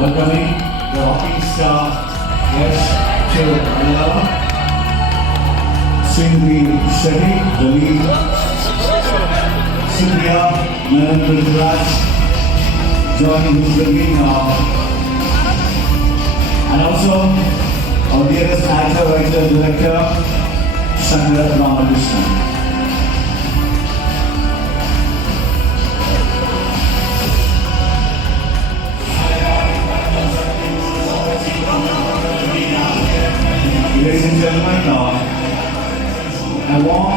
welcoming the rocking star Yash to Malayalam. Singh Shetty, the lead. Supriya Malayalam joining who's bringing and also our dearest actor, writer, director Shankar. Ladies and gentlemen, a warm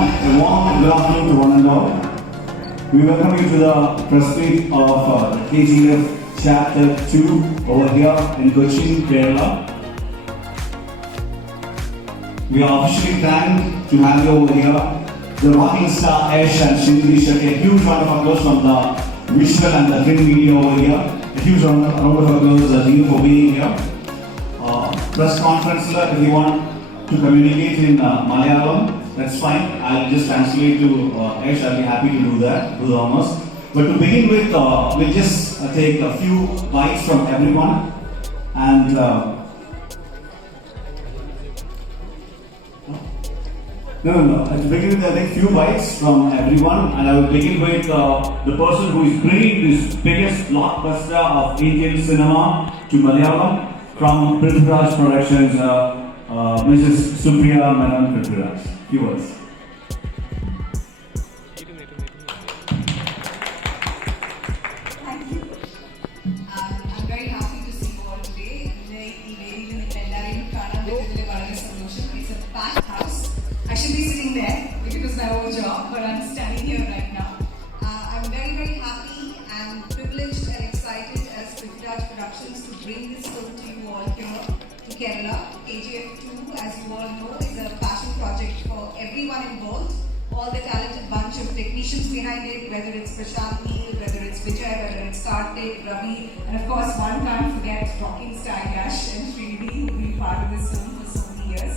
good afternoon to one and all. We welcome you to the press meet of KGF Chapter 2 over here in Kochi, Kerala. We are officially thanked to have you over here. The rocking star Yash and Shindy Shetty. A huge round of applause from the visual and the print media over here. A huge round of applause to you for being here. Press conference, if you want to communicate in Malayalam, that's fine. I'll just translate to Yash. I'll be happy to do that, do the honors. But to begin with, we'll just take a few bites from everyone. And No. To begin with, I'll take a few bites from everyone. And I will begin with the person who is bringing this biggest blockbuster of Indian cinema to Malayalam. From Filmibeat Productions, Mrs. Supriya Malayalam. Few words. Thank you. I'm very happy to see you all today. It's a packed house. I should be sitting there because it was my old job, but I'm standing here right now. I'm very, very happy and privileged and excited as Filmibeat Productions to bring this film to you all here to Kerala. KGF 2, as you all know, is a passion project for everyone involved. All the talented bunch of technicians behind it, whether it's Prashant Neil, whether it's Vijay, whether it's Karthik, Ravi, and of course, one can't forget rocking star Yash and Srinidhi, who've been part of this film for so many years.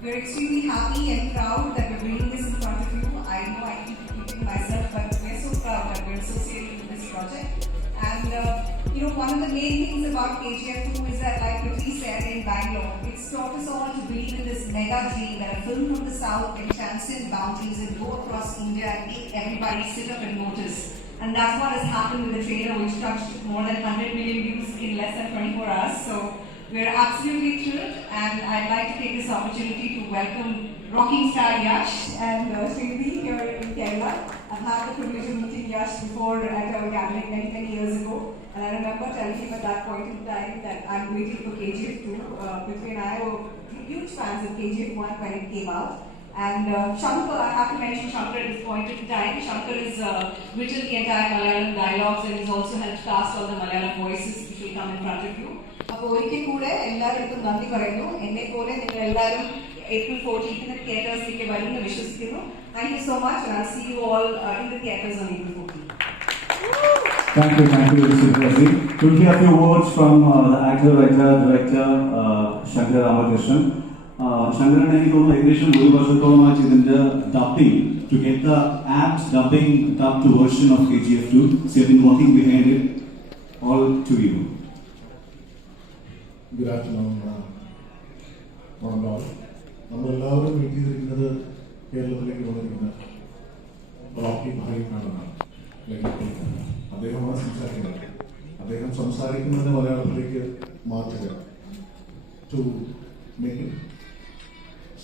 We're extremely happy and proud that we're bringing this in front of you. I know I keep repeating myself, but we're so proud that we're associated with this project. And one of the main things about KGF 2 is that, like what we said in Bangalore, it's taught us all to believe in this mega dream that a film from the south can transcend boundaries and go across India and make everybody sit up and notice. And that's what has happened with the trailer, which touched more than 100 million views in less than 24 hours. So we're absolutely thrilled, and I'd like to take this opportunity to welcome rocking star Yash and Srinidhi here in Kerala. I've had the privilege of meeting Yash before at our gathering many years ago, and I remember telling him at that point in time that I'm waiting for KGF 2. Prithvi and I were huge fans of KGF 1 when it came out. And Shankar, I have to mention Shankar at this point in time. Shankar has written the entire Malayalam dialogues and he's also helped cast all the Malayalam voices which will come in front of you. അപ്പോൾ ഒരിക്കൽ കൂടെ എല്ലാവരും നന്ദി പറയുന്നു. എന്നെ പോലെ നിങ്ങൾ എല്ലാവരും April 14th തിയേറ്റേഴ്സിലേക്ക് വരുമെന്ന് വിശ്വസിക്കുന്നു. Thank you so much, and I'll see you all in the theaters on April 14th. Thank you, Supriya. We'll hear a few words from the actor, writer, director Shankar Ramakrishnan. Shankaran, എനിക്ക് തോന്നുന്നു ഏകദേശം ഒരു വർഷത്തോളമായി ഇതിന്റെ dubbing to get the apt dubbing dubbed version of KGF 2. So you've been working behind it. All to you. Good afternoon, one and all. നമ്മളെല്ലാവരും wait ചെയ്തിരിക്കുന്നത് കേരളത്തിലേക്ക് വന്നിരിക്കുന്ന റോക്കി ഭായി എന്നാണ്. അദ്ദേഹമാണ് സംസാരിക്കുന്നത്. അദ്ദേഹം സംസാരിക്കുന്നത് മലയാളത്തിലേക്ക് മാറ്റുക to make it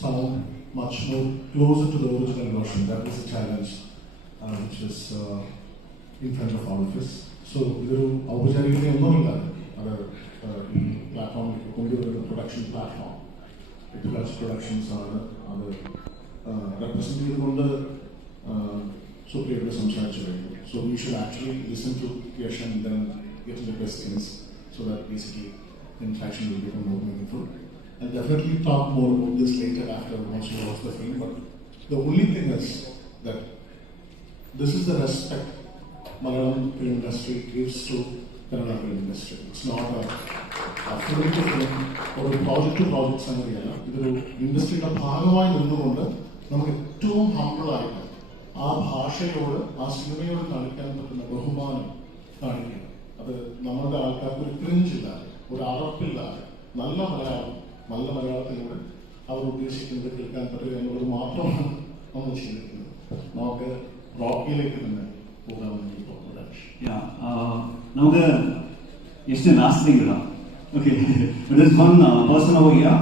sound much more closer to the original version. That was a challenge which is in front of all of us. So ഇതൊരു ഔപചാരികതയൊന്നുമില്ല. അത് ഈ പ്ലാറ്റ്ഫോമിലേക്ക് കൊണ്ടുവരുന്ന പ്രൊഡക്ഷൻ പ്ലാറ്റ്ഫോം Filmibeat Productions ആണ് അത് റെപ്രസെന്റ് ചെയ്തുകൊണ്ട് സുപ്രിയയുടെ സംസാരിച്ചു കഴിഞ്ഞു. So we should actually listen to Yash and then get to the questions so that basically the interaction will become more meaningful. And definitely talk more about this later after once you watch the film. But the only thing is that this is the respect Malayalam film industry gives to Kannada film industry. It's not a film or a project to project സംഗതിയല്ല. ഇതൊരു ഇൻഡസ്ട്രിയുടെ ഭാഗമായി നിന്നുകൊണ്ട് നമുക്ക് ഏറ്റവും ഹംബിളായിട്ട് ആ ഭാഷയോട് ആ സിനിമയോട് കാണിക്കാൻ പറ്റുന്ന ബഹുമാനം കാണിക്കുക. അത് നമ്മളുടെ ആൾക്കാർക്ക് ഒരു ക്രിഞ്ചില്ലാതെ നല്ല മലയാളം, നല്ല മലയാളത്തിലൂടെ അവർ ഉദ്ദേശിക്കുന്നത് കേൾക്കാൻ പറ്റുക എന്നുള്ളത് മാത്രമാണ് നമ്മൾ ചെയ്തിരിക്കുന്നത്. നമുക്ക് റോക്കിലേക്ക് തന്നെ പോകാമെന്ന് എനിക്ക് തോന്നുന്നു. നമുക്ക് Yash last thing here. Okay, there's one person over here.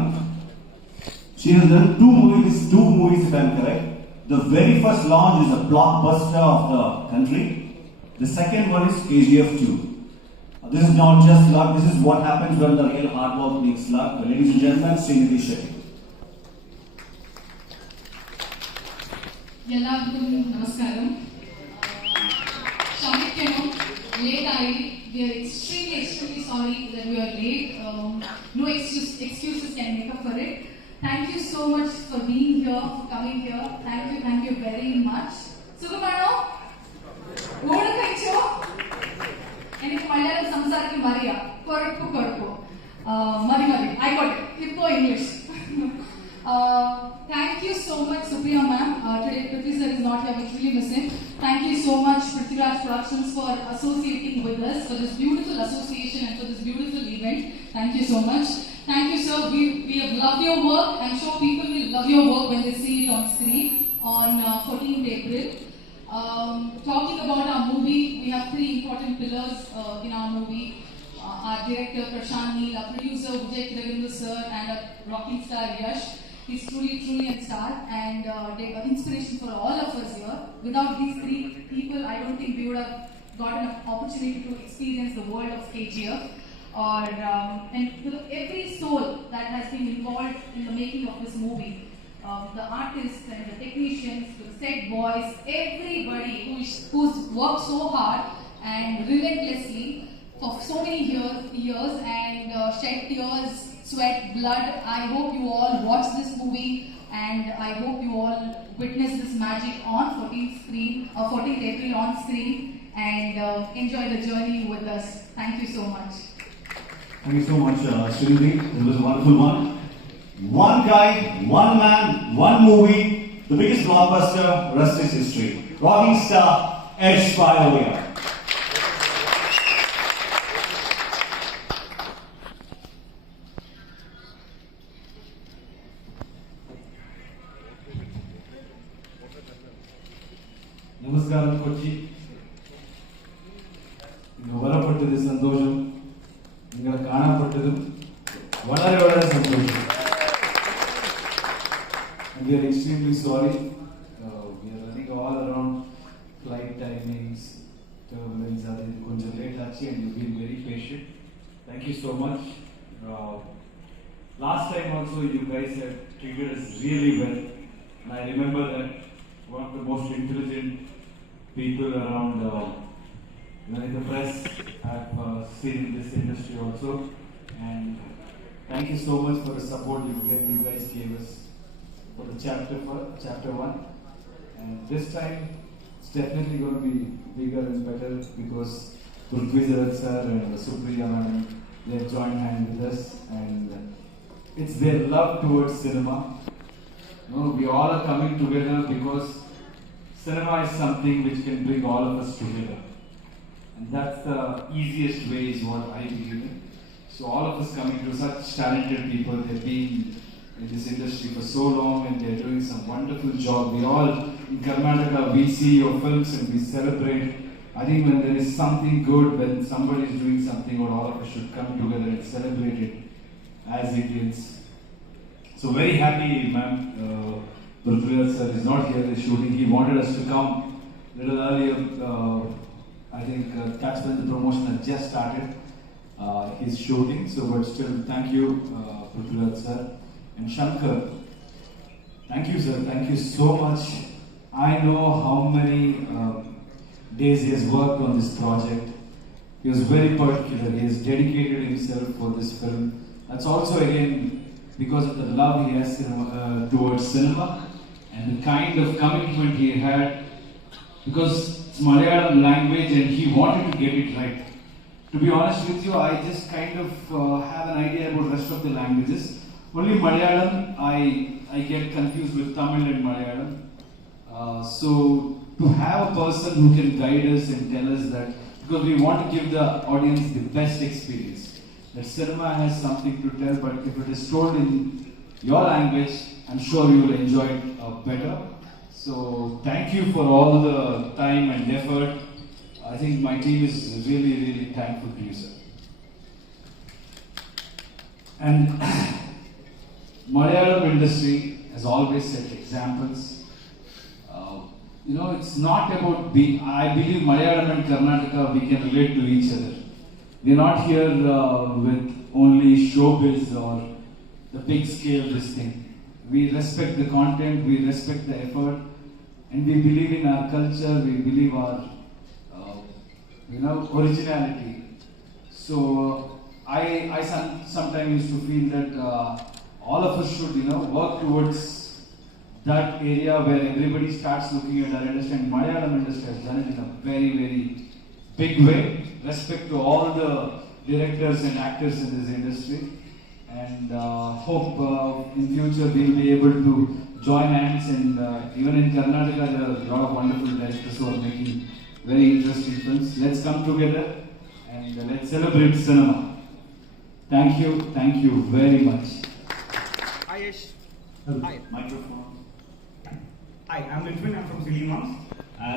She has done two movies if I'm correct. The very first launch is a blockbuster of the country. The second one is KGF 2. This is not just luck, this is what happens when the real hard work makes luck. Ladies and gentlemen, Srinidhi Shetty. എല്ലാവർക്കും നമസ്കാരം. ക്ഷമിക്കണം, ലേറ്റായി. We are extremely sorry that we are late. No excuses can make up for it. Thank you so much for being here, for coming here. Thank you very much. സുഖമാണോ? ഊണ് കഴിച്ചോ? എനിക്ക് മലയാളം സംസാരിക്കാൻ അറിയാം. കുഴപ്പോ മതി ആയിക്കോട്ടെ. ഇപ്പോ English. Thank you so much, Supriya ma'am. Today Prithvi sir is not here, we truly miss him. Thank you so much, Prithviraj Productions, for associating with us, for this beautiful association and for this beautiful event. Thank you so much. Thank you, sir. We have loved your work. I'm sure people will love your work when they see it on screen on 14th April. Talking about our movie, we have three important pillars in our movie. Our director Prashant Neel, our producer Vijay Kiragindra sir, and our rocking star Yash. He's truly a star and an inspiration for all of us here. Without these three people, I don't think we would have gotten an opportunity to experience the world of KGF. And to every soul that has been involved in the making of this movie, the artists and the technicians, the set boys, everybody who's worked so hard and relentlessly for so many years and shed tears, sweat, blood. I hope you all watch this movie and I hope you all witness this magic on 14th April on screen and enjoy the journey with us. Thank you so much. Thank you so much, Srinidhi. It was a wonderful one. One guy, one man, one movie, the biggest blockbuster, rest is history. Rocking star, Yash Pioneer. നമസ്കാരം കൊച്ചി. വരപ്പെട്ടത് സന്തോഷം, നിങ്ങളെ കാണപ്പെട്ടതും വളരെ സന്തോഷം. We are extremely sorry. We are running all around flight timings, turbulence, konjam late achi, and you've been very patient. Thank you so much. Last time also you guys had treated us really well, and I remember that one of the most intelligent people around in the press I've seen in this industry also, and thank you so much for the support you guys gave us for the chapter 1, and this time it's definitely going to be bigger and better because Prithvi sir and Supriya ma'am, they have joined hand with us, and it's their love towards cinema. We all are coming together because cinema is something which can bring all of us together, and that's the easiest way is what I believe in. So all of us coming to such talented people, they've been in this industry for so long and they're doing some wonderful job. We all in Karnataka, we see your films and we celebrate. I think when there is something good, when somebody is doing something, all of us should come together and celebrate it as Indians. So very happy, ma'am. Prithviraj sir is not here, the shooting. He wanted us to come a little earlier. I think that's when the promotion has just started. His shooting. So, but still, thank you, Prithviraj sir. And Shankar, thank you sir, thank you so much. I know how many days he has worked on this project. He was very particular, he has dedicated himself for this film. That's also again because of the love he has towards cinema and the kind of commitment he had, because it's Malayalam language and he wanted to get it right. To be honest with you, I just kind of have an idea about the rest of the languages. Only Malayalam, I get confused with Tamil and Malayalam. So to have a person who can guide us and tell us that, because we want to give the audience the best experience. that cinema has something to tell, but if it is told in your language, I'm sure you will enjoy it better. So thank you for all the time and effort. I think my team is really, really thankful to you, sir. And Malayalam industry has always set examples. It's not about being, I believe Malayalam and Karnataka, we can relate to each other. We're not here with only showbiz or the big scale this thing. We respect the content, we respect the effort, and we believe in our culture, we believe our, originality. So I sometimes used to feel that all of us should, work towards that area where everybody starts looking at our industry, and Malayalam industry has done it in a very, very big way. Respect to all the directors and actors in this industry, and hope in future we'll be able to join hands, and even in Karnataka there are a lot of wonderful directors who are making very interesting films. Let's come together and let's celebrate cinema. Thank you very much. Hi Yash. Hi. Microphone. Hi, I'm Litwin. I'm from Silly Moms.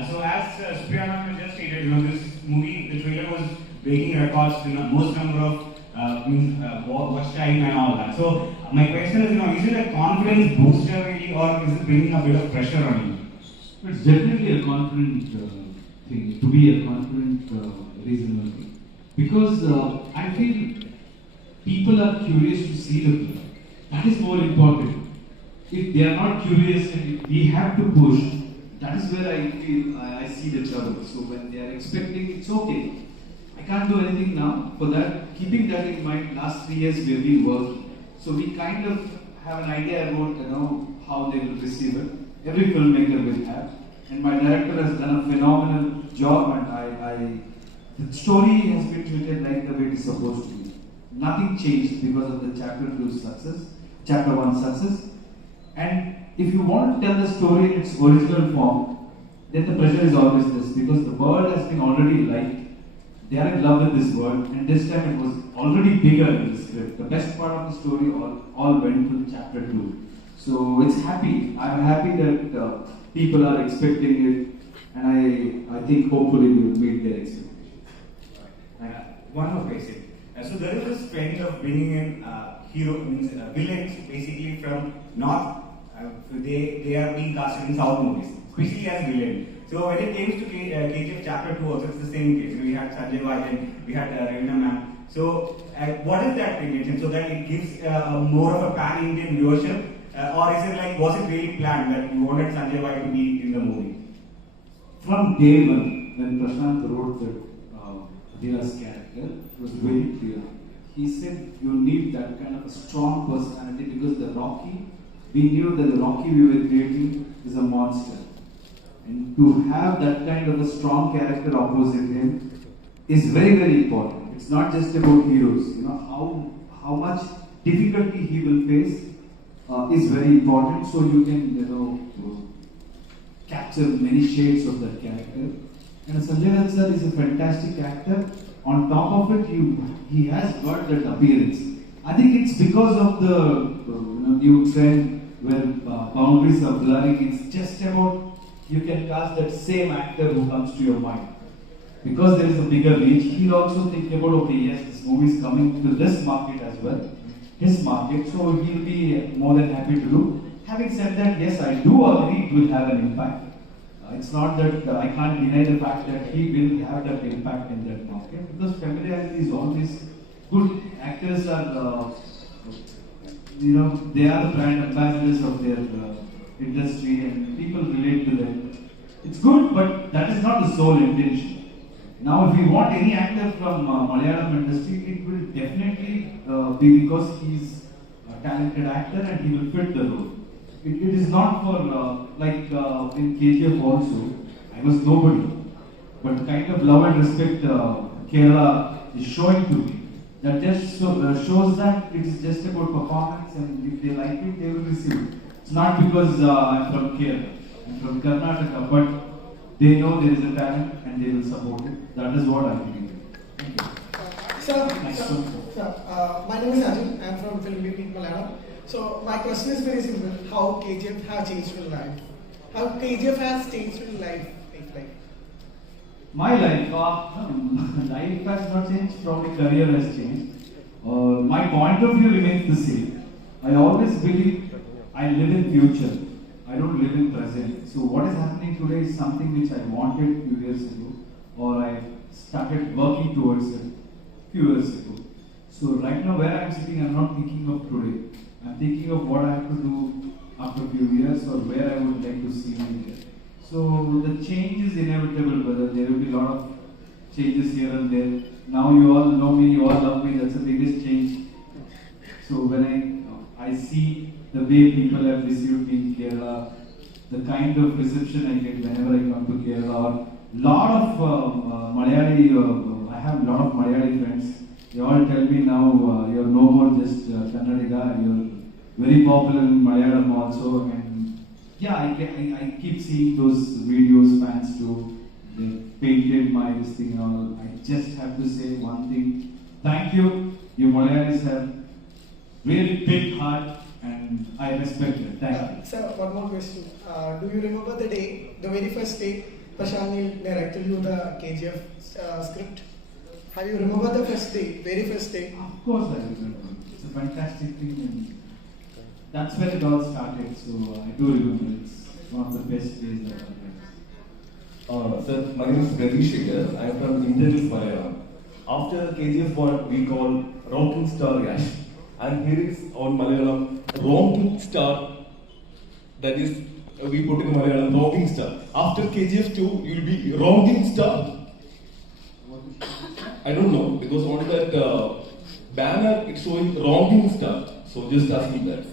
So as Supriya just stated, this movie, the trailer was breaking records in the most number of watch time and all that. So my question is, is it a confidence booster really, or is it bringing a bit of pressure on you? It's definitely a confident thing, to be a confident reasonable thing. Because I feel people are curious to see the film. That is more important. If they are not curious and we have to push, that is where I feel I see the trouble. So when they are expecting, it's okay. I can't do anything now. For that, keeping that in mind, last 3 years we have been working. So we kind of have an idea about how they will receive it. Every filmmaker will have. And my director has done a phenomenal job, and the story has been treated like the way it is supposed to be. Nothing changed because of the chapter 2 success, chapter 1 success. And if you want to tell the story in its original form, then the pressure is always this, because the world has been already liked. They are in love with this world, and this time it was already bigger in the script. The best part of the story all went to chapter 2. So it's happy. I'm happy that people are expecting it, and I think hopefully we will meet their expectations. One more question. So there is this trend of bringing in villains basically from North. They are being casted in South movies, especially as villain. So when it came to KGF chapter 2 also, it's the same case. We had Sanjay Vajan, we had Ravina ma'am. So what is that intention? So that it gives more of a pan-Indian viewership, or is it like, was it really planned that you wanted Sanjay Vajan to be in the movie? From day one, when Prashant wrote that Adira's character, it was very clear. He said you need that kind of a strong personality, because the Rocky, we knew that the Rocky we were creating is a monster. And to have that kind of a strong character opposite him is very, very important. It's not just about heroes. How much difficulty he will face is very important. So you can, capture many shades of that character. And Sanjay Dutt sir is a fantastic actor. On top of it, he has got that appearance. I think it's because of the new trend where boundaries are blurring. It's just about you can cast that same actor who comes to your mind. Because there is a bigger reach, he'll also think about, okay, yes, this movie is coming to this market as well, his market, so he'll be more than happy to do. Having said that, yes, I do agree it will have an impact. It's not that I can't deny the fact that he will have that impact in that market, because familiarity is always good. Actors are, they are the brand ambassadors of their industry, and people relate to them. It's good, but that is not the sole intention. Now, if we want any actor from Malayalam industry, it will definitely be because he's a talented actor and he will fit the role. It is not for, like in KGF also, I was nobody. But the kind of love and respect Kerala is showing to me, that just shows that it is just about performance, and if they like it, they will receive it. It's not because I'm from Kerala, I'm from Karnataka, but they know there is a talent and they will support it. That is what I believe in. Thank you. My name is Ajay. I am from Filmibeat Malayalam. So my question is very simple: how KGF has changed your life? How KGF has changed your life? My life, life has not changed, probably career has changed. My point of view remains the same. I always believe I live in future. I don't live in present. So what is happening today is something which I wanted few years ago, or I started working towards it few years ago. So right now where I am sitting, I am not thinking of today. I am thinking of what I have to do after a few years, or where I would like to see me there. So the change is inevitable, brother. There will be a lot of changes here and there. Now you all know me, you all love me. That's the biggest change. So when I see the way people have received me in Kerala, the kind of reception I get whenever I come to Kerala, or lot of Malayali, I have a lot of Malayali friends. They all tell me now, you're no more just Kannadiga, you're very popular in Malayalam also. And yeah, I keep seeing those videos, fans do. They painted my this thing and all. I just have to say one thing. Thank you. You Malayalis have really big heart, and I respect it. Thank you. Sir, one more question. Do you remember the day, the very first day, Prashant directed you the KGF script? Have you remember the first day, very first day? Of course I remember. It's a fantastic thing, and that's where it all started. So I do remember. It's one of the best days of our lives. Sir, my name is Ganesh Shekhar. I am from Intelligence Malayalam. After KGF, what we call Rocking Star Yash. And here is on Malayalam, Rocking Star. That is, we put in Malayalam, Rocking Star. After KGF 2, you will be Rocking Star. I don't know, because on that banner it's showing Rocking Star. So just ask me that.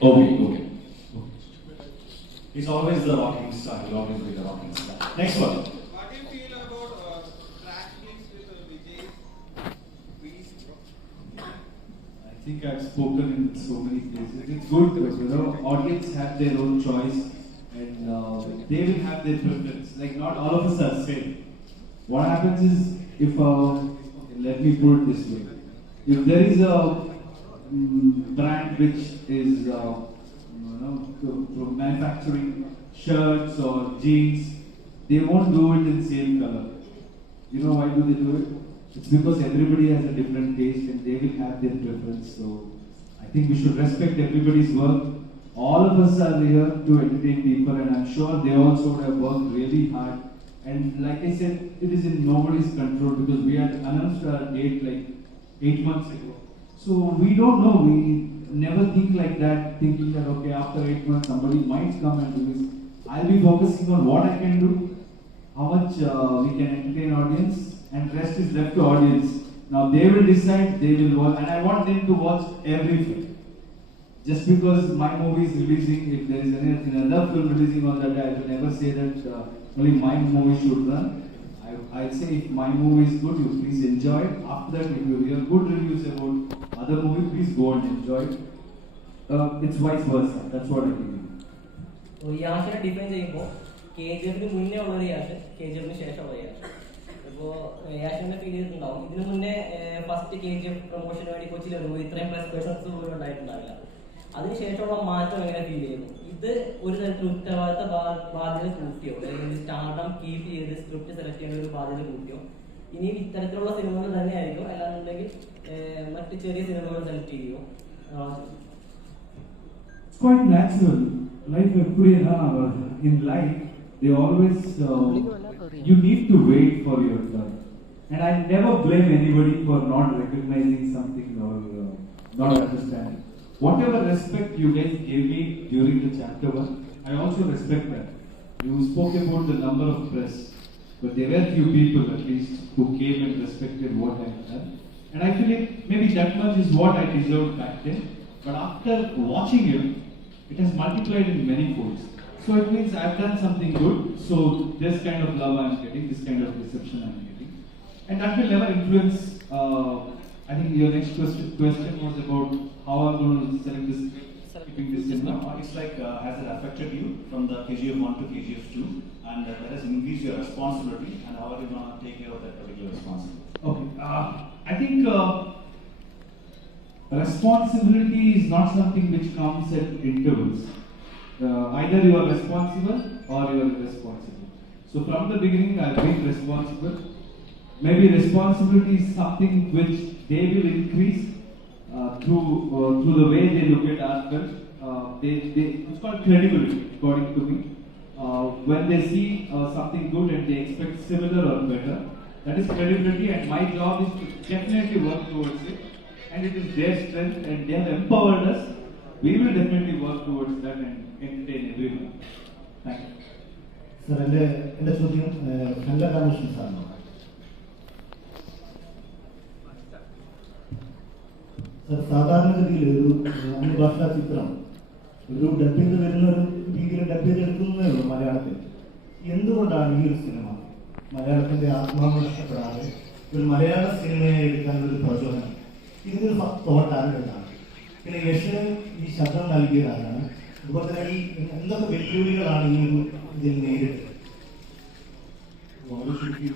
Okay. He's always the rocking star. He'll always be the rocking star. Next one. What do you feel about track games with Vijay's I think I've spoken in so many places. It's good, audience have their own choice, and they will have their preference. Like not all of us are same. What happens is, if let me put it this way: if there is a brand which is manufacturing shirts or jeans, they won't do it in same color. You know why do they do it? It's because everybody has a different taste and they will have their preference. So I think we should respect everybody's work. All of us are here to entertain people, and I'm sure they also would have worked really hard. And like I said, it is in nobody's control, because we had announced our date like 8 months ago. So we don't know. We never think like that, thinking that okay, after 8 months somebody might come and do this. I'll be focusing on what I can do, how much we can entertain audience, and rest is left to audience. Now they will decide, they will watch, and I want them to watch every film. Just because my movie is releasing, if there is another film releasing on that day, I will never say that only my movie should run. I'll say if my movie is good, you please enjoy it. After that, if you hear good reviews about other movies, please go and enjoy it. It's vice versa. That's what I think. യാഷിനെ define ചെയ്യുമ്പോൾ KGF മുന്നേ ഉള്ളത് Yash, KGF ശേഷമുള്ള യാഷ്. ഇപ്പോൾ യാഷിനെ feel ചെയ്തിട്ടുണ്ടാവും, ഇതിനു മുന്നേ first KGF പ്രൊമോഷന് വേണ്ടി കൊച്ചിയിൽ വരുമ്പോൾ ഇത്രയും പ്ലസ് പേഴ്സൺസ് പോലും ഉണ്ടായിട്ടുണ്ടാവില്ല. അതിനുശേഷമുള്ള മാറ്റം എങ്ങനെ ഫീൽ ചെയ്യുന്നു? ഇത് ഒരു തരത്തിൽ ഉത്തരവാദിത്ത ബാധ്യത കൂട്ടിയോ, അല്ലെങ്കിൽ സ്റ്റാർഡം കീപ്പ് ചെയ്ത് സ്ക്രിപ്റ്റ് സെലക്ട് ചെയ്യുന്ന ഒരു ബാധ്യത കൂട്ടിയോ? ഇനി ഇത്തരത്തിലുള്ള സിനിമകൾ തന്നെയായിരിക്കും, അല്ലാന്നുണ്ടെങ്കിൽ മറ്റ് ചെറിയ സിനിമകൾ സെലക്ട് ചെയ്യുമോ? It's quite natural. Life in life, they always you need to wait for your turn, and I never blame anybody for not recognizing something or not understanding. Whatever respect you guys gave me during the chapter 1, I also respect that. You spoke about the number of press, but there were few people at least who came and respected what I had done, and I feel maybe that much is what I deserved back then. But after watching it has multiplied in many folds. So it means I've done something good. So this kind of love I'm getting, this kind of reception I'm getting, and that will never influence. I think your next question was about how I'm going to select this, keeping this in mind. It's like, has it affected you from the KGF 1 to KGF 2? and that has increased your responsibility, and how are you going to take care of that particular responsibility? Okay. I think responsibility is not something which comes at intervals. Either you are responsible or you are irresponsible. So from the beginning, I've been responsible. Maybe responsibility is something which they will increase through the way they look at ourselves. It's called credibility, according to me. When they see something good and they expect similar or better, that is credibility, and my job is to definitely work towards it. And it is their strength, and they have empowered us. We will definitely work towards that and entertain everyone. Thank you. Sir, എൻ്റെ ചോദ്യം Kannada commission സാറിനാണ്. Sir, സാധാരണഗതിയിൽ ഒരു അന്യഭാഷാ ചിത്രം ഒരു dub ചെയ്ത് വരുന്ന ഒരു രീതിയിൽ ഡബ് ചെയ്തെടുക്കുന്നതേ ഉള്ളൂ മലയാളത്തിൽ. എന്തുകൊണ്ടാണ് ഈ ഒരു സിനിമ മലയാളത്തിൻ്റെ ആത്മാവ് നഷ്ടപ്പെടാതെ ഒരു മലയാള സിനിമയെ എടുക്കാനൊരു പ്രചോദനം? ഇതിനൊരു തോട്ട് ആരുടെയാണ്? പിന്നെ യശിന് ഈ ശബ്ദം നൽകിയതാണ്. അതുപോലെ തന്നെ ഈ എന്തൊക്കെ വെല്ലുവിളികളാണ് ഈ ഒരു ഇതിൽ നേരിട്ടത്? വളരെ ശരിക്കും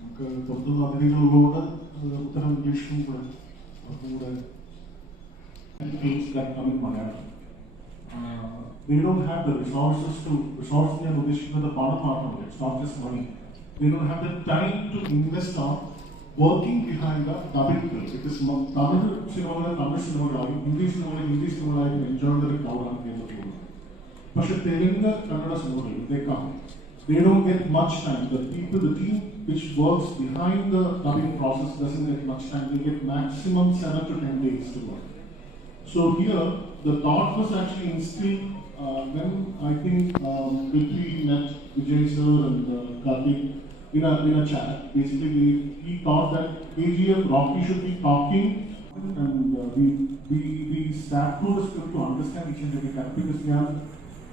നമുക്ക് പുറത്തുനിന്ന് അതിഥികളുള്ളതുകൊണ്ട് ഉത്തരം ഇംഗ്ലീഷിലും കൂടെ കൂടെ Malayalam. They don't have the resources ഞാൻ ഉദ്ദേശിക്കുന്നത് പണം മാത്രമല്ല. It's not just money. They don't have the time to invest on working behind the dubbing film. Because Tamil സിനിമകളെ തമിഴ് സിനിമകളായും ഹിന്ദി സിനിമകളായും എൻജോയ് ചെയ്ത ക്രൗഡാണ് കേരളത്തിലുള്ളത്. പക്ഷെ തെലുങ്ക് കന്നഡ സിനിമകളിൽ they don't get much time. The team which works behind the dubbing process doesn't get much time. They get maximum 7 to 10 days to work. So here, the thought was actually instilled when I think we met Vijay sir and Karthik in a chat. Basically, he thought that KGF Rocky should be talking, and we sat through the script to understand each and every character, because we have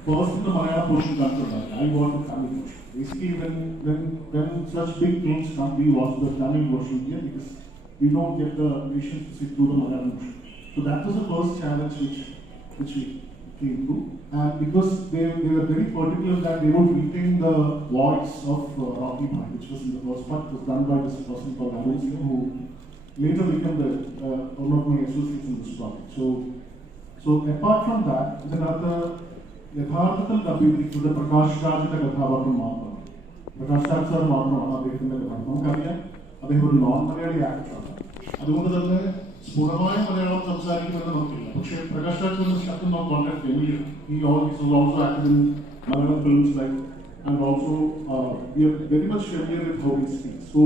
first in the Malayalam portion control. I watched the Tamil portion. Basically, when such big films come, we watch the Tamil version here because we don't get the patience to sit through the Malayalam version. So that was the first challenge which we came through, and because they were very particular that they would retain the voice of Rocky Bhai, which was in the first part, was done by this person called Arun Singh, who later became one of my associates in this project. So apart from that, the യഥാർത്ഥത്തിൽ dubbing Prakash രാജിന്റെ കഥാപാത്രം മാത്രമാണ്. Prakash Raj sir മാത്രമാണ് അദ്ദേഹത്തിന്റെ കഥാപാത്രം. നമുക്കറിയാം അദ്ദേഹം ഒരു non Malayali ആക്ടറാണ്. അതുകൊണ്ട് തന്നെ സ്ഫുടമായ മലയാളം സംസാരിക്കുമെന്ന് നമുക്കില്ല. പക്ഷേ പ്രകാശ് രാജ് എന്ന ശബ്ദം നമുക്ക് വളരെ familiar. He is also acted in Malayalam films and also we are very much familiar with how he speaks. So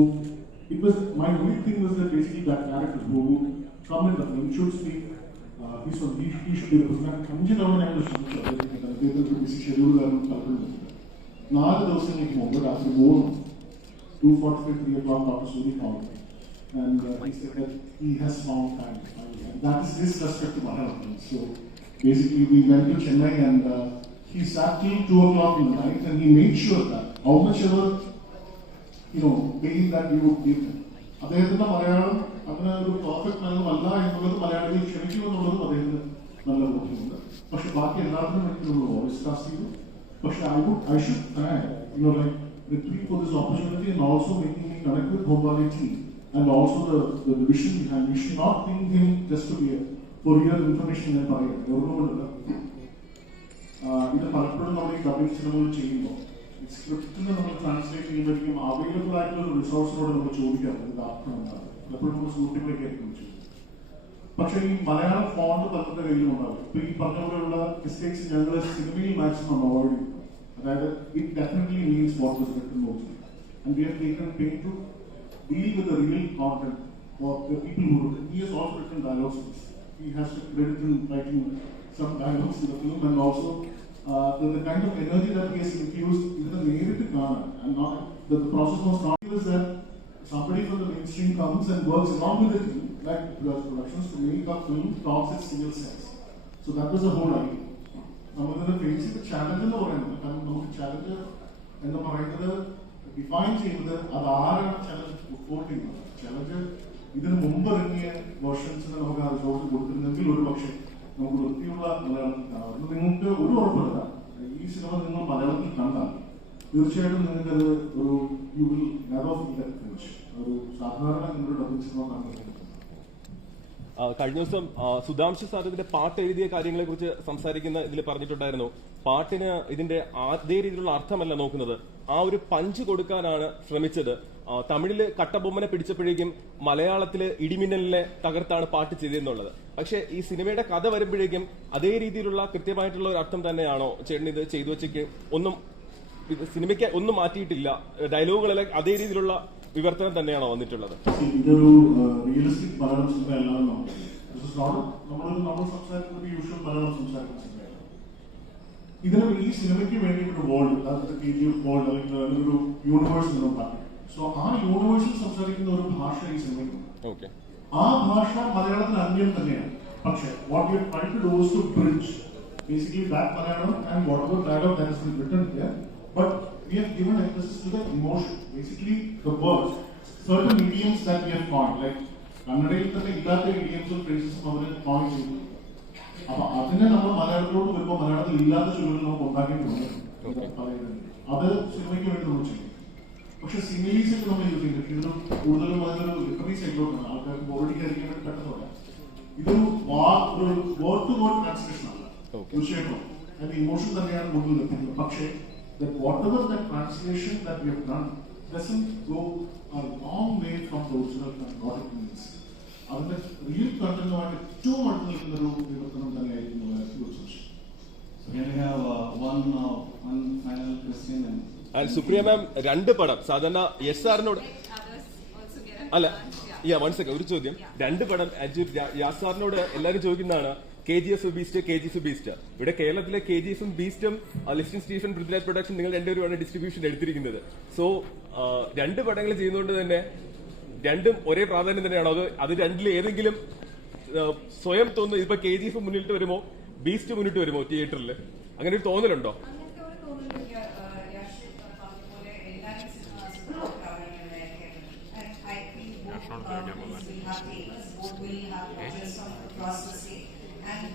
it was my only thing was that basically that character who would come in the film should speak. He should be represented. 5 തവണ ഞങ്ങൾ ശ്രമിച്ചു അദ്ദേഹത്തിന്റെ BC schedule കാരണം താല്പര്യമില്ല. 4 ദിവസങ്ങൾക്ക് മുമ്പ് രാത്രി 2:45, 3 o'clock after Suri called me, and he said that he has found time. And that is his respect to Malayalam. So basically we went to Chennai, and he sat till 2 o'clock in the night, and he made sure that how much ever pain that we would give him. അദ്ദേഹത്തിന്റെ മലയാളം അങ്ങനെ ഒരു perfect മലയാളമല്ല എന്നുള്ളത് മലയാളികൾ ക്ഷണിക്കുമെന്നുള്ളതും അദ്ദേഹത്തിന് നല്ല ബോധ്യമുണ്ട്. പക്ഷെ ബാക്കി എല്ലാത്തിനും വേണ്ടി നമ്മൾ വോയിസ് കാസ്റ്റ് ചെയ്തു. പക്ഷെ I should thank Prithvi for this opportunity and also making me connect with Bhopali team and also the vision behind. We should not think him just to be for your information and പറയാം. ഓർമ്മകൊണ്ടല്ല ഇത് പലപ്പോഴും നമ്മൾ ഈ dubbing സിനിമകൾ ചെയ്യുമ്പോൾ സ്ക്രിപ്റ്റിന് നമ്മൾ translate ചെയ്യുമ്പോഴേക്കും available ആയിട്ടുള്ള റിസോഴ്സിനോട് നമ്മൾ ചോദിക്കാറുണ്ട് ഇത് അർത്ഥമുണ്ടാകും. പലപ്പോഴും നമ്മൾ സുഹൃത്തുക്കളൊക്കെ ആയിരിക്കും ചോദിക്കും. പക്ഷേ ഈ മലയാളം ഫോണ്ട് പലരുടെ കയ്യിലും ഉണ്ടാകും. ഇപ്പൊ ഈ പറഞ്ഞ പോലെയുള്ള മിസ്റ്റേക്സ് ഞങ്ങൾ സിനിമയിൽ മാക്സിമം അവോയ്ഡ് ചെയ്യും. അതായത് it definitely means what was written mostly, and we have taken pain to deal with the real content for the people who wrote it. He has also written dialogues. He has to credit in writing some dialogues in the film, and also the kind of energy that he has infused in the narrative manner, and not the process was not is that somebody from the mainstream comes and works along with the team, like productions, to make a film talks its single sense. So that was the whole idea. നമ്മൾ face ചെയ്ത challenge എന്ന് പറയുന്നത്, കാരണം നമുക്ക് challenge എന്ന് പറയുന്നത് define ചെയ്യുന്നത് അത് ആരാണ് ചലഞ്ച് റിപ്പോർട്ട് ചെയ്യുന്നത്. ചലഞ്ച് ഇതിന് മുമ്പ് ഇറങ്ങിയ വേർഷൻസിന് നമുക്ക് ആ റിസോർട്ട് കൊടുത്തിരുന്നെങ്കിൽ ഒരു പക്ഷേ നമുക്ക് വൃത്തിയുള്ള മലയാളത്തിൽ കാണാം. നിങ്ങൾക്ക് ഒരു ഉറപ്പല്ല ഈ ഈ സിനിമ നിങ്ങൾ മലയാളത്തിൽ കണ്ടാൽ തീർച്ചയായിട്ടും നിങ്ങൾക്കത് ഒരു you will never feel that cringe. ഒരു സാധാരണ നിങ്ങളുടെ ഡബിങ് സിനിമ കാണുന്നത്. കഴിഞ്ഞ ദിവസം സുധാംശു സാർ ഇതിന്റെ പാട്ട് എഴുതിയ കാര്യങ്ങളെ കുറിച്ച് സംസാരിക്കുന്ന ഇതിൽ പറഞ്ഞിട്ടുണ്ടായിരുന്നു. പാട്ടിന് ഇതിന്റെ അതേ രീതിയിലുള്ള അർത്ഥമല്ല നോക്കുന്നത്, ആ ഒരു പഞ്ച് കൊടുക്കാനാണ് ശ്രമിച്ചത്. തമിഴില് കട്ടബൊമ്മനെ പിടിച്ചപ്പോഴേക്കും മലയാളത്തില് ഇടിമിന്നലിനെ തകർത്താണ് പാട്ട് ചെയ്തെന്നുള്ളത്. പക്ഷെ ഈ സിനിമയുടെ കഥ വരുമ്പോഴേക്കും അതേ രീതിയിലുള്ള കൃത്യമായിട്ടുള്ള ഒരു അർത്ഥം തന്നെയാണോ ചേട്ടൻ ഇത് ചെയ്തു വെച്ചേക്ക്? ഒന്നും സിനിമയ്ക്ക് ഒന്നും മാറ്റിയിട്ടില്ല, ഡയലോഗുകളെല്ലാം അതേ രീതിയിലുള്ള വിവർത്തനം തന്നെയാണോ വന്നിട്ടുള്ളത്? ഇതൊരു റിയലിസ്റ്റിക് മലയാളം സിനിമ അല്ലാതെ നമ്മൾ സംസാരിക്കുന്നത് യൂഷ്വൽ മലയാളം സംസാരിക്കുന്ന സിനിമയാണ്. ഇതിന് ഈ സിനിമയ്ക്ക് വേണ്ടിയിട്ടൊരു വേൾഡ്, അതായത് KGF വേൾഡ് അല്ലെങ്കിൽ ഒരു യൂണിവേഴ്സ് എന്ന് പറയും. സോ ആ യൂണിവേഴ്സിൽ സംസാരിക്കുന്ന ഒരു ഭാഷ ഈ സിനിമയ്ക്കുണ്ട്. ആ ഭാഷ മലയാളത്തിന് അന്യം തന്നെയാണ്. പക്ഷെ what you try to do is to bridge basically that Malayalam and whatever dialogue that has been written here, but we have given emphasis to the emotion, basically the words, certain idioms that we have coined, like Kannadayil തന്നെ ഇല്ലാത്ത idioms phrases അവരെ coin ചെയ്തു. അപ്പൊ അതിനെ നമ്മൾ മലയാളത്തിലോട്ട് വരുമ്പോൾ മലയാളത്തിൽ ഇല്ലാത്ത ചൊല്ലുകൾ നമുക്ക് ഉണ്ടാക്കിയിട്ടുണ്ട്. അത് സിനിമയ്ക്ക് വേണ്ടി നമ്മൾ ചെയ്യും. പക്ഷെ സിമിലീസ് ഒക്കെ നമ്മൾ യൂസ് ചെയ്തിട്ട് ഇതിന് കൂടുതലും അതിനൊരു ലിറ്റററി സൈഡിലോട്ടാണ് ആൾക്കാർക്ക് ഓൾറെഡി കഴിക്കാൻ വേണ്ടി പെട്ടെന്ന്. ഇതൊരു വേർഡ് ടു വേർഡ് ട്രാൻസ്ലേഷൻ അല്ല തീർച്ചയായിട്ടും. അതിന്റെ ഇമോഷൻ തന്നെയാണ് മുന്നിൽ എത്തുന്നത്. പക്ഷേ whatever that translation that we have done doesn't go a long way from the original and what it means. അതിന്റെ റിയൽ കണ്ടന്റുമായിട്ട് ഏറ്റവും അടുത്ത് നിൽക്കുന്ന ഒരു വിവർത്തനം തന്നെയായിരിക്കും സുപ്രിയ മാം. രണ്ട് പടം സാധാരണ യശ് സാറിനോട് അല്ല വൺ സെക്കൻഡ് ഒരു ചോദ്യം. രണ്ട് പടം യാസ് സാറിനോട് എല്ലാവരും ചോദിക്കുന്നതാണ് KGF ബീസ്റ്റ്, KGF ബീസ്റ്റ്. ഇവിടെ കേരളത്തിലെ KGF ബീസ്റ്റും ലിസ്റ്റിൻ സ്റ്റീഫൻ പൃഥ്വിരാജ് പ്രൊഡക്ഷൻ നിങ്ങൾ രണ്ടുപേരുമാണ് ഡിസ്ട്രിബ്യൂഷൻ എടുത്തിരിക്കുന്നത്. സോ രണ്ട് പടങ്ങൾ ചെയ്യുന്നതുകൊണ്ട് തന്നെ രണ്ടും ഒരേ പ്രാധാന്യം തന്നെയാണോ? അത് രണ്ടിൽ ഏതെങ്കിലും സ്വയം തോന്നുന്നു ഇപ്പൊ KGF മുന്നിട്ട് വരുമോ ബീസ്റ്റ് മുന്നിട്ട് വരുമോ തിയേറ്ററിൽ? അങ്ങനെ ഒരു തോന്നലുണ്ടോ? And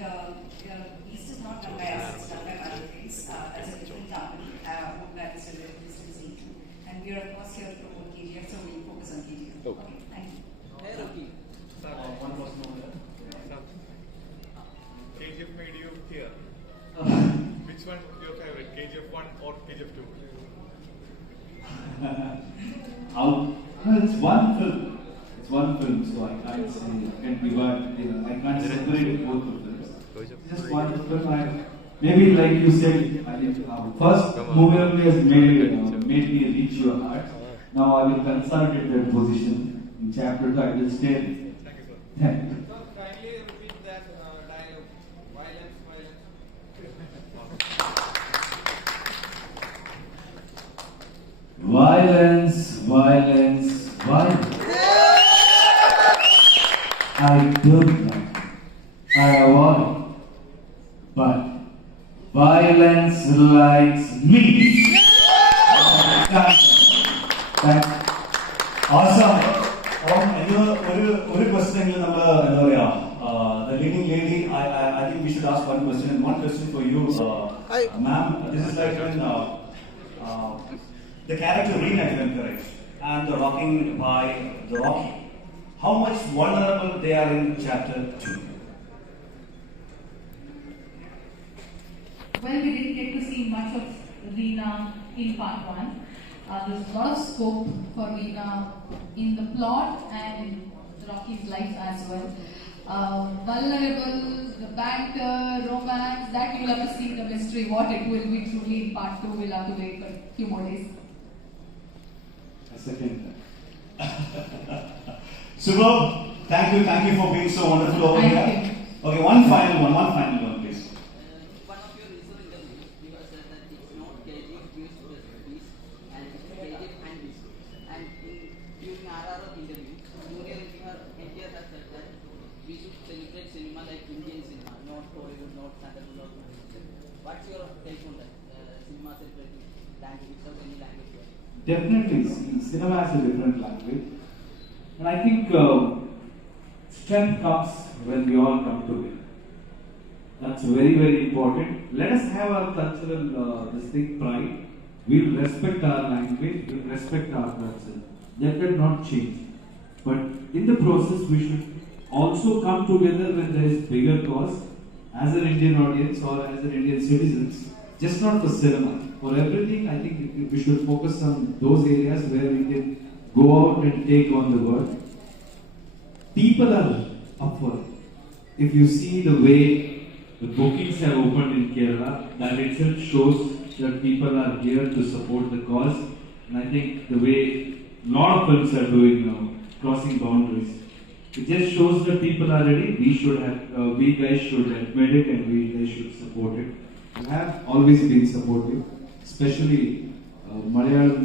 East is not done by us, it's done by other things. That's a different company. That is a little distancing too. And we are of course here to promote KGF, so we'll focus on KGF. Okay, thank you. Hey, Rocky. One was more. KGF made you here. Which one your favorite, KGF 1 or KGF 2? It's one film. It's one film, so I can't say, I can't divide, I can't separate both of them. Just one film. Maybe like you said, I think first movie only has made me reach your heart. Now I will consolidate that position in chapter 2. I will stay. Thank you. So kindly repeat that dialogue. Violence, Violence, violence, violence. I don't like it. I avoid it. But violence likes me. Thanks. Awesome. ഒരു question നമ്മൾ എന്താ പറയാ, the leading lady, I think we should ask one question, and one question for you, ma'am. This is like when the character Reena is correct and the rocking by the Rocky. How much vulnerable they are in chapter 2? Well, we didn't get to see much of Reena in part 1. There's a lot of scope for Reena in the plot and in Rocky's life as well. Vulnerable, the banter, romance, that you'll have to see the mystery. What it will be truly in part 2, we'll have to wait for a few more days. A second. Superb. Thank you for being so wonderful over here. Okay, one final one, please. One of your recent interviews, you have said that it's not KGF used to peace and KGF and peace. And during RRR interview, Junior NTR has said that we should celebrate cinema like Indian cinema, not Hollywood, not Sandalwood. What's your take on that? Cinema celebrating language without any language? Definitely, cinema has a different language. And I think strength comes when we all come together. That's very, very important. Let us have our cultural pride. We'll respect our language, we'll respect our culture. That will not change. But in the process, we should also come together when there is bigger cause as an Indian audience or as an Indian citizens, just not for cinema. For everything, I think we should focus on those areas where we can go out and take on the world. People are up for it. If you see the way the bookings have opened in Kerala, that itself shows that people are here to support the cause. And I think the way a lot of films are doing now, crossing boundaries, it just shows that people are ready. We guys should admit it and we guys should support it. We have always been supportive, especially Malayalam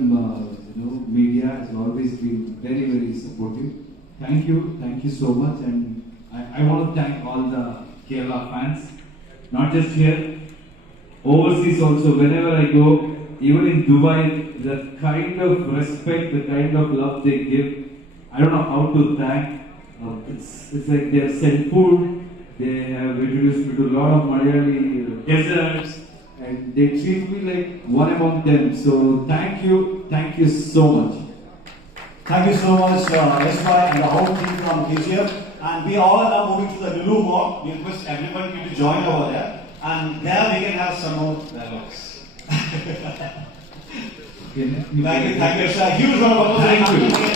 media has always been very, very supportive. Thank you so much, and I want to thank all the Kerala fans, not just here, overseas also. Whenever I go, even in Dubai, the kind of respect, the kind of love they give, I don't know how to thank. It's like they have sent food, they have introduced me to a lot of Malayali desserts, and they treat me like one among them. So thank you so much. Thank you so much, Yash and the whole team from KGF. And we all are now moving to the Lulu Mall. We request everybody to join over there. And there we can have some more dialogues. Thank you, Yash. Huge round of applause. Thank you.